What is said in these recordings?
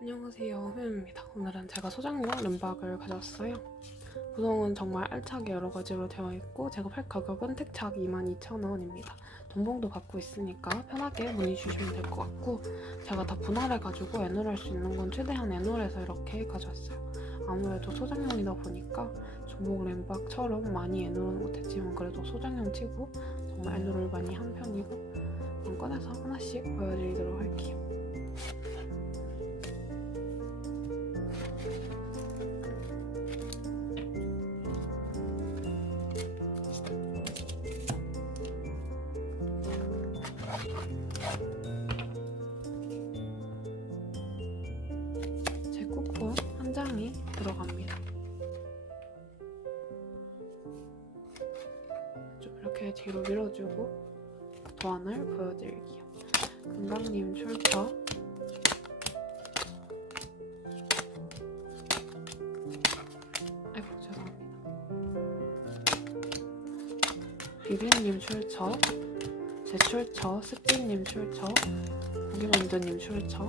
안녕하세요, 휘입니다 오늘은 제가 소장용 름박을 가져왔어요. 구성은 정말 알차게 여러 가지로 되어 있고 제가 팔 가격은 택착 22,000원입니다. 돈봉도 받고 있으니까 편하게 문의 주시면 될 것 같고 제가 다 분할해가지고 애놀할 수 있는 건 최대한 애놀해서 이렇게 가져왔어요. 아무래도 소장용이다 보니까 중복 램박처럼 많이 애놀은 못했지만 그래도 소장용 치고 정말 애놀을 많이 한 편이고 꺼내서 하나씩 보여드리도록 한 장이 들어갑니다. 좀 이렇게 뒤로 밀어주고 도안을 보여드릴게요. 금강님 출처 아이고 죄송합니다. 비비님 출처 제 출처 스피님 출처 고기만두님 출처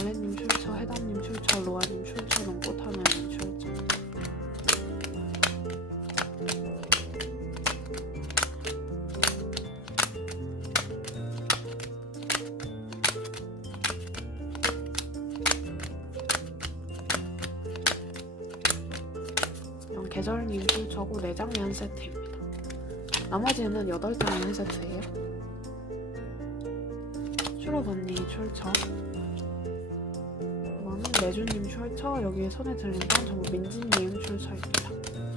달래님 출처, 해담님 출처, 로아님 출처, 농꽃하늘님 출처. 계절님 출처고 4장이 한 세트입니다. 나머지는 8장이 한 세트예요. 슈럽 언니 출처. 내주님 출처 여기에 손에 들린 건 전부 민지님 출처입니다.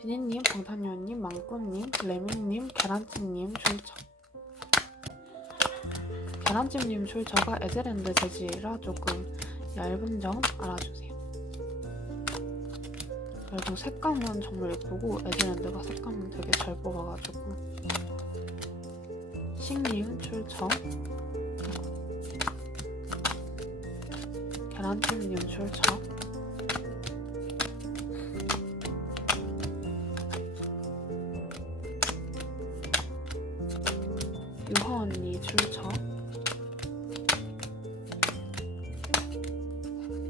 비니님, 방탄요님, 망꾸님, 레민님, 계란찜님 출처. 계란찜님 출처가 에즈랜드 재질이라 조금 얇은 점 알아주세요. 그리고 색감은 정말 예쁘고 에즈랜드가 색감은 되게 잘 뽑아가지고 식님 출처 계란찜님 출처 언니 출처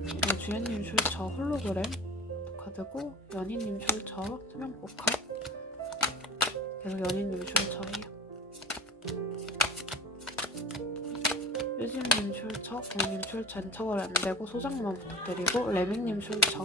이거 주연님 출처 홀로그램 카드고 연희님 출처 투명 포카 계속 연희님 출처예요. 유진님 출처, 공님 출처 엔터가 안 되고 소장만 부탁드리고 레밍님 출처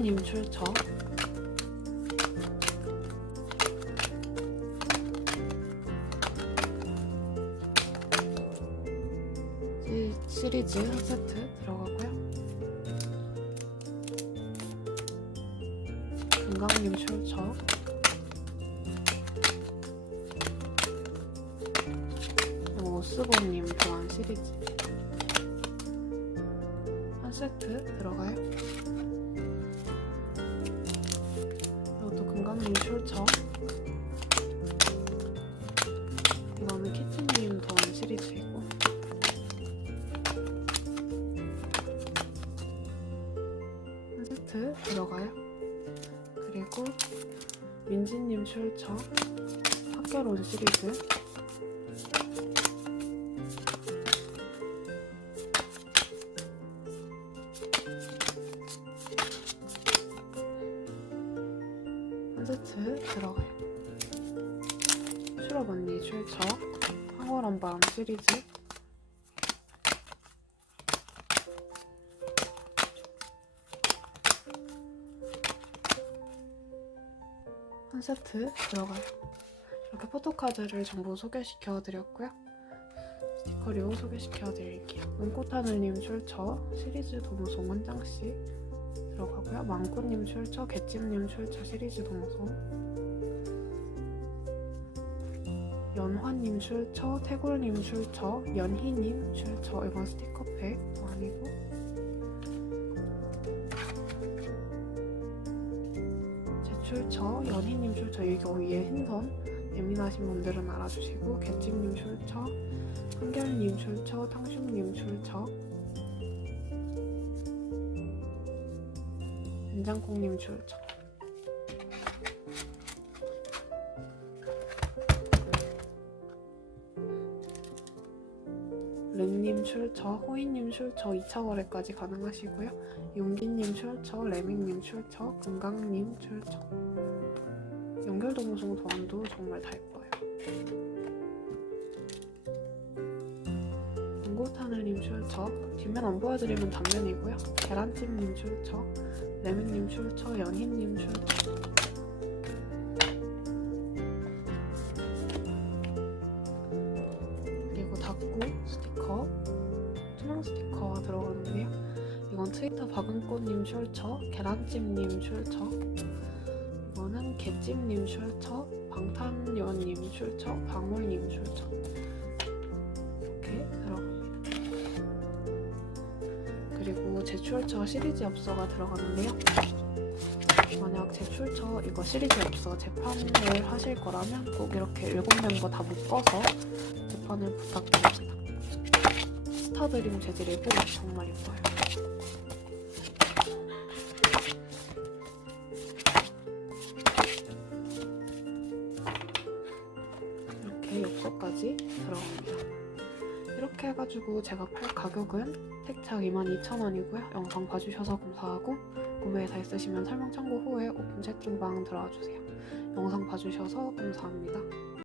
그 슈피님 출처 시- 시리즈 한 세트 들어가고요. 금강님 출처 오스보님 교환 시리즈 한 세트 들어가요. 이것도 금강님 출처. 이거는 키친님 도안 시리즈이고. 한 세트 들어가요. 그리고 민지님 출처. 학교론 시리즈. 한 세트 들어가요. 슈럽 언니 출처, 황홀한 밤 시리즈, 한 세트 들어가요. 이렇게 포토카드를 전부 소개시켜 드렸고요. 스티커류 소개시켜 드릴게요. 은꽃하늘님 출처 시리즈 도무송 한 장씩 들어가고요. 망꾸님 출처, 개찜님 출처 시리즈 도무송 연화님 출처, 태굴님 출처, 연희님 출처 이건 스티커팩 아니고. 제 출처, 연희님 출처 여기 위에 흰선 예민하신 분들은 알아주시고 개찜님 출처, 한결님 출처, 탕수님 출처 된장국님 출처 른님 출처, 호이님 출처 2차 거래까지 가능하시고요. 용기님 출처, 레밍님 출처, 금강님 출처. 연결도무송 도안도 정말 다 예뻐요. 연고타늘님 출처, 뒷면 안 보여드리면 단면이고요. 계란찜님 출처, 레밍님 출처, 연희님 출처. 그리고 닫고 스티커, 투명 스티커 들어가는데요. 이건 트위터 박은꽃님 출처, 계란찜님 출처, 이거는 개찜님 출처, 방탄요원님 출처, 방울님 출처 그리고 제출처 시리즈 엽서가 들어가는데요. 만약 제출처 이거 시리즈 엽서 재판을 하실 거라면 꼭 이렇게 일곱 멤버 다 묶어서 재판을 부탁드립니다. 스타드림 재질이고 정말 예뻐요. 이렇게 엽서까지 들어갑니다. 이렇게 해가지고 제가 팔 가격은 택착 22,000원이고요. 영상 봐주셔서 감사하고 구매 다 있으시면 설명 참고 후에 오픈 채팅방 들어와 주세요. 영상 봐주셔서 감사합니다.